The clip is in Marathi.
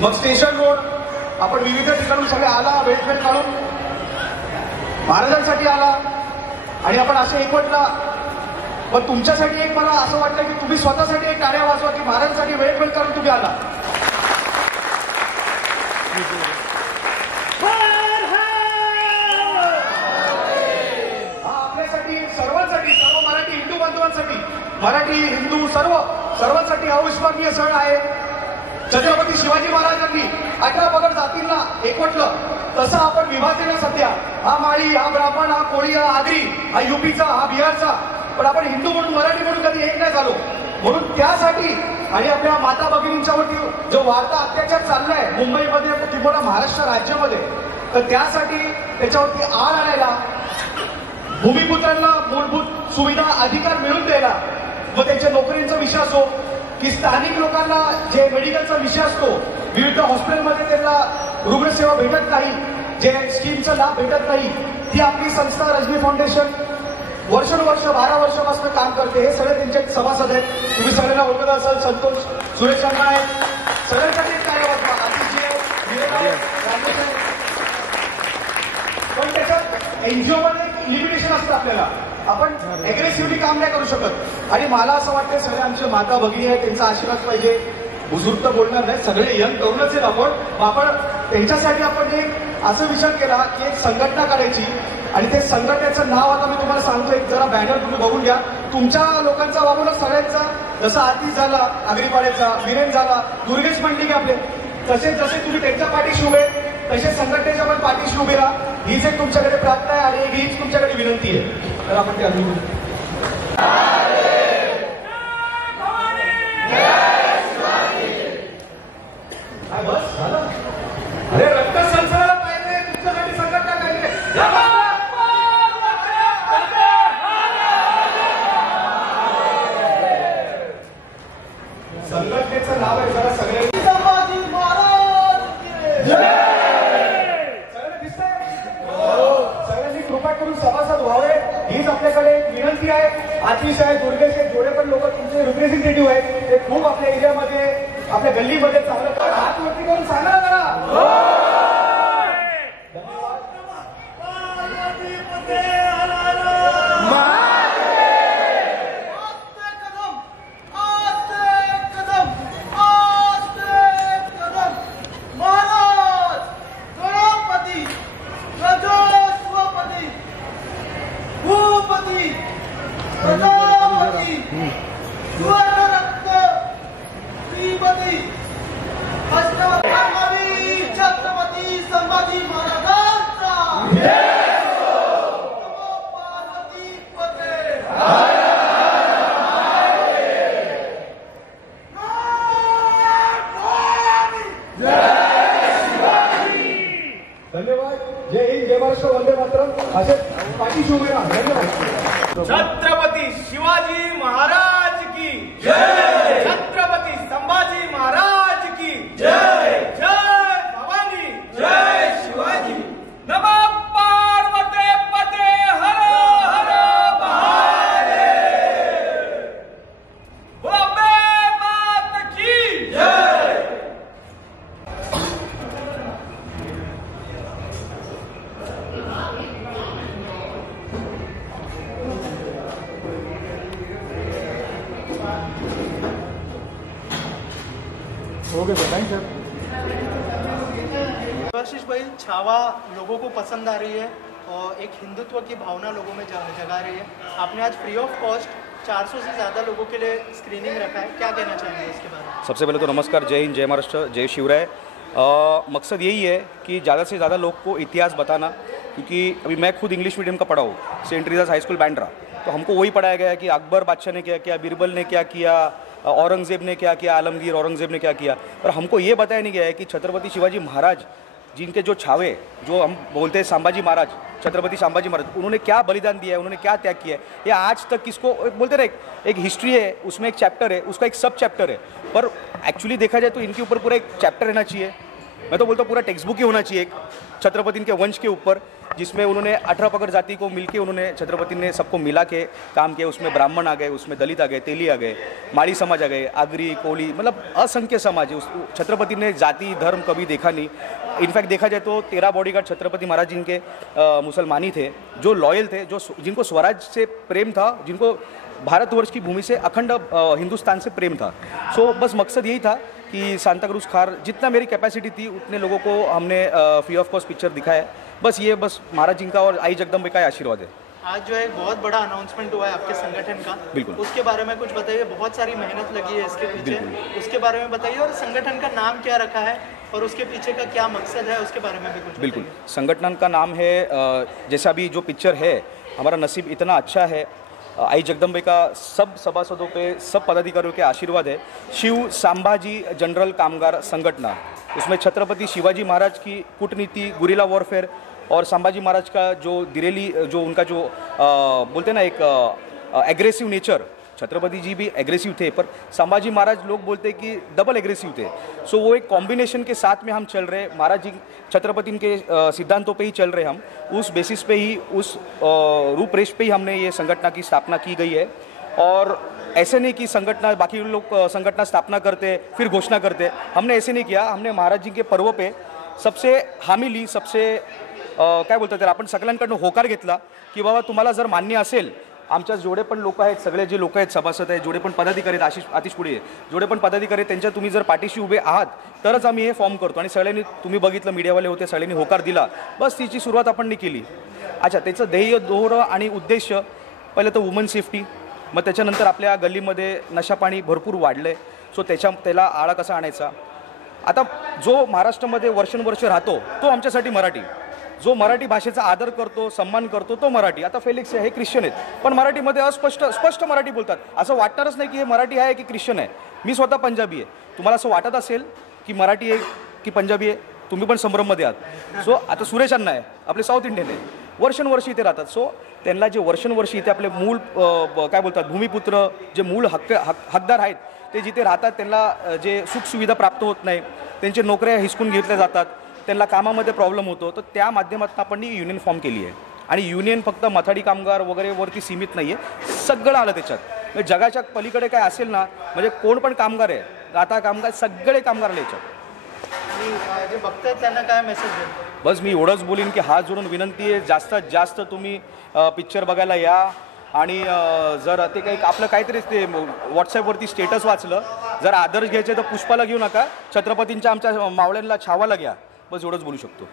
मग स्टेशन रोड आपण विविध ठिकाणून सगळे आला, वेट काढून महाराजांसाठी आला आणि आपण असे एकवटला. पण तुमच्यासाठी एक मला असं वाटतं की तुम्ही स्वतःसाठी एक टाळ्या वाजवा की महाराजांसाठी वेट काढून तुम्ही आला. मराठी हिंदू सर्वांसाठी अविस्मरणीय सण आहे. छत्रपती शिवाजी महाराजांनी 18 पगड जातींना एकवटलं. तसं आपण विभाजन सध्या हा माळी, हा ब्राह्मण, हा कोळी, हा आगरी, हा युपीचा, हा बिहारचा, पण आपण हिंदू म्हणून मराठी म्हणून कधी एक नाही झालो. म्हणून त्यासाठी आणि आपल्या माता भगिनींच्यावरती जो वाढता अत्याचार चाललाय मुंबईमध्ये किंवा महाराष्ट्र राज्यामध्ये, तर त्यासाठी त्याच्यावरती आळ आणायला, भूमिपुत्रांना मूलभूत सुविधा अधिकार मिळवून द्यायला, व त्यांच्या नोकरींचा विषय असो की स्थानिक लोकांना जे मेडिकलचा विषय असतो, विविध हॉस्पिटलमध्ये त्यांना रुग्णसेवा भेटत नाही, जे स्कीमचा लाभ भेटत नाही, ती आपली संस्था रजनी फाउंडेशन वर्षानुवर्ष 12 वर्षापासून काम करते. हे सगळे त्यांचे सभासद आहेत. तुम्ही सगळ्यांना ओळखत असाल. संतोष सुरेश शर्मा आहेत. सगळ्यांसाठी काय पण त्याच्यात एनजीओ मध्ये लिमिटेशन असतं. आपल्याला आपण अग्रेसिव्हली काम नाही करू शकत. आणि मला असं वाटतं सगळे आमचे माता भगिनी आहेत, त्यांचा आशीर्वाद पाहिजे. बुजुर्ग तर बोलणार नाही, सगळे यंग तरुणच आहेत आपण त्यांच्यासाठी आपण एक असं विचार केला की एक संघटना काढायची. आणि ते संघटनेचं नाव आता मी तुम्हाला सांगतो. एक जरा बॅनर तुम्ही बघून घ्या. तुमच्या लोकांचा वागूनच सगळ्यांचा, जसा आतिश झाला आगरीपाड्याचा, वीरेन झाला, दुर्गेश मंडलिक आपले, तसे जसे तुम्ही त्यांच्या पाठीशी उभे तसे संघटनेच्या पण पाठीशी उभे राहा. हीच एक तुमच्याकडे प्रार्थना आहे आणि हीच तुमच्याकडे विनंती आहे. तर आपण ते अनुभव बस झालं. अरे रक्त संसाराला पाहिजे, तुमच्यासाठी संघटना पाहिजे. संघटनेचं नाव आहे जरा सगळे संभाजी महाराज सगळ्यांनी कृपा करून सभासद व्हावे हीच आपल्याकडे एक विनंती आहे. आतिश आहे, दुर्गेश आहे, जेवढे पण लोक तुमचे रिप्रेझेंटेटिव्ह आहेत ते खूप आपल्या एरियामध्ये आपल्या गल्लीमध्ये चांगलं हात वरती करून सांगा जरा. छत्रपती संभाजी महाराजांचा पार्वती पते. धन्यवाद. जय हिंद, जय महाराष्ट्र, वंदे मातरम. असे पाठीशी उभे राहा. धन्यवाद. छत्रपती शिवाजी महाराज की जय. छत्रपती संभाजी महाराज की जय. जय भवानी, जय शिवाजी. नमः पार्वते पते हर हर महादेव. बॉम्बे मात की जय. Okay sir, thank you. Devashish भाई, छावा लोगों को पसंद आ रही है और एक हिंदुत्व की भावना लोगों में जगा रही है. आपने आज फ्री ऑफ कॉस्ट 400 से ज़्यादा लोगों के लिए स्क्रीनिंग रखा है, क्या कहना चाहेंगे इसके बारे में? सबसे पहले तो नमस्कार, जय हिंद, जय महाराष्ट्र, जय शिवराय. मकसद यही है कि ज़्यादा से ज़्यादा लोग को इतिहास बताना, क्योंकि अभी मैं खुद इंग्लिश मीडियम का पढ़ा हूँ, सेंट रीजास हाई स्कूल बैंड्रा. तो हमको वही पढ़ाया गया है कि अकबर बादशाह ने क्या किया, बीरबल ने क्या किया, औरंगज़ेब ने क्या किया, आलमगीर औरंगज़ेब ने क्या किया. पर हमको ये बताया नहीं गया है कि छत्रपति शिवाजी महाराज जिनके जो छावे, जो हम बोलते हैं संभाजी महाराज, छत्रपति संभाजी महाराज, उन्होंने क्या बलिदान दिया है, उन्होंने क्या त्याग किया है. ये आज तक किसको बोलते रहे, एक हिस्ट्री है, उसमें एक चैप्टर है, उसका एक सब चैप्टर है. पर एक्चुअली देखा जाए तो इनके ऊपर पूरा एक चैप्टर रहना चाहिए. मैं तो बोलता हूँ पूरा टेक्स्ट बुक ही होना चाहिए एक छत्रपति के वंश के ऊपर, जिसमें उन्होंने 18 पगड़ जाति को मिलके उन्होंने छत्रपति ने सबको मिला के काम किया। उसमें ब्राह्मण आ गए, उसमें दलित आ गए, तेली आ गए, माड़ी समाज आ गए, आगरी, कोली, मतलब असंख्य समाज है। उस छत्रपति ने जाति धर्म कभी देखा नहीं। इनफैक्ट देखा जाए तो 13 बॉडीगार्ड छत्रपति महाराज जिनके मुसलमानी थे, जो लॉयल थे, जो जिनको स्वराज से प्रेम था, जिनको भारतवर्ष की भूमि से अखंड हिंदुस्तान से प्रेम था। सो बस मकसद यही था कि सांता क्रूज खार जितना मेरी कैपेसिटी थी उतने लोगों को हमने फ्री ऑफ कॉस्ट पिक्चर दिखाया। बस महाराज जी का और आई जगदम्बे का आशीर्वाद है। आज जो है बहुत बड़ा अनाउंसमेंट हुआ है आपके संगठन का, बिल्कुल, उसके बारे में कुछ बताइए। बहुत सारी मेहनत लगी है इसके पीछे, उसके बारे में बताइए। और संगठन का नाम क्या रखा है और उसके पीछे का क्या मकसद है, उसके बारे में भी कुछ बिल्कुल। संगठन का नाम है, जैसा अभी जो पिक्चर है, हमारा नसीब इतना अच्छा है, आई जगदम्बे का सब सभासदों पे, सब पदाधिकारियों के आशीर्वाद है। शिव संभाजी जनरल कामगार संगठन, उसमें छत्रपति शिवाजी महाराज की कूटनीति, गुरिल्ला वॉरफेयर और संभाजी महाराज का जो दिरेली, जो उनका जो बोलते हैं ना एक एग्रेसिव नेचर, छत्रपति जी भी एग्रेसिव थे पर संभाजी महाराज लोग बोलते हैं कि डबल एग्रेसिव थे। सो वो एक कॉम्बिनेशन के साथ में हम चल रहे, महाराज जी छत्रपति के सिद्धांतों पे ही चल रहे हम, उस बेसिस पे ही, उस रूपरेश पे ही हमने ये संगठन की स्थापना की गई है। और ऐसे नहीं कि संगठन, बाकी लोग संगठन स्थापना करते फिर घोषणा करते, हमने ऐसे नहीं किया। हमने महाराज जी के पर्व पे सबसे हामी ली, सबसे काय बोलतात त्याला, आपण सगळ्यांकडनं होकार घेतला की बाबा तुम्हाला जर मान्य असेल, आमच्या जेवढे पण लोक आहेत, सगळे जे लोक आहेत सभासद आहेत, जेवढे पण पदाधिकारी आहेत, आतिश पुढे जेवढे पण पदाधिकारी आहेत, त्यांच्या तुम्ही जर पाठीशी उभे आहात तरच आम्ही हे फॉर्म करतो। आणि सगळ्यांनी, तुम्ही बघितलं मीडियावाले होते, सगळ्यांनी होकार दिला, बस तिची सुरुवात आपण केली। अच्छा, त्याचं ध्येय, दोहरं आणि उद्देश पहिलं तर वुमन सेफ्टी, मग त्याच्यानंतर आपल्या गल्लीमध्ये नशापाणी भरपूर वाढलं आहे, सो त्याला आळा कसा आणायचा। आता जो महाराष्ट्रामध्ये वर्षानुवर्ष राहतो तो आमच्यासाठी मराठी, जो मराठी भाषेचा आदर करतो, सन्मान करतो तो मराठी। आता फेलिक्स हे ख्रिश्चन आहेत पण मराठीमध्ये स्पष्ट मराठी बोलतात, असं वाटणारच नाही की हे मराठी आहे की ख्रिश्चन आहे। मी स्वतः पंजाबी आहे, तुम्हाला असं वाटत असेल की मराठी आहे की पंजाबी आहे, तुम्ही पण संभ्रममध्ये आहात। सो आता सुरेश अण्णा आहे, आपले साऊथ इंडियन आहे, वर्षानुवर्षी इथे राहतात। सो त्यांना जे वर्षानुवर्षी इथे आपले मूळ काय बोलतात भूमिपुत्र, जे मूळ हकदार आहेत, ते जिथे राहतात त्यांना जे सुखसुविधा प्राप्त होत नाही, त्यांचे नोकऱ्या हिसकून घेतल्या जातात, त्यांना कामामध्ये प्रॉब्लेम होतो, तर त्या माध्यमातून आपण ही युनियन फॉर्म केली आहे। आणि युनियन फक्त मथाडी कामगार वगैरे वरती सीमित नाही आहे, सगळं आलं त्याच्यात। म्हणजे जगाच्या पलीकडे काय असेल ना, म्हणजे कोण पण कामगार आहे, गाता कामगार, सगळे कामगार आले याच्यात। आणि जे बघतायत त्यांना काय मेसेज देईल? बस मी एवढंच बोलीन की हात जोडून विनंती आहे, जास्तीत जास्त तुम्ही पिक्चर बघायला या। आणि जर ते काही आपलं काहीतरी ते व्हॉट्सॲपवरती स्टेटस वाचलं, जर आदर्श घ्यायचे तर पुष्पाला घेऊ नका, छत्रपतींच्या आमच्या मावळ्यांना छावाला घ्या, बस एवढंच बोलू शकतो।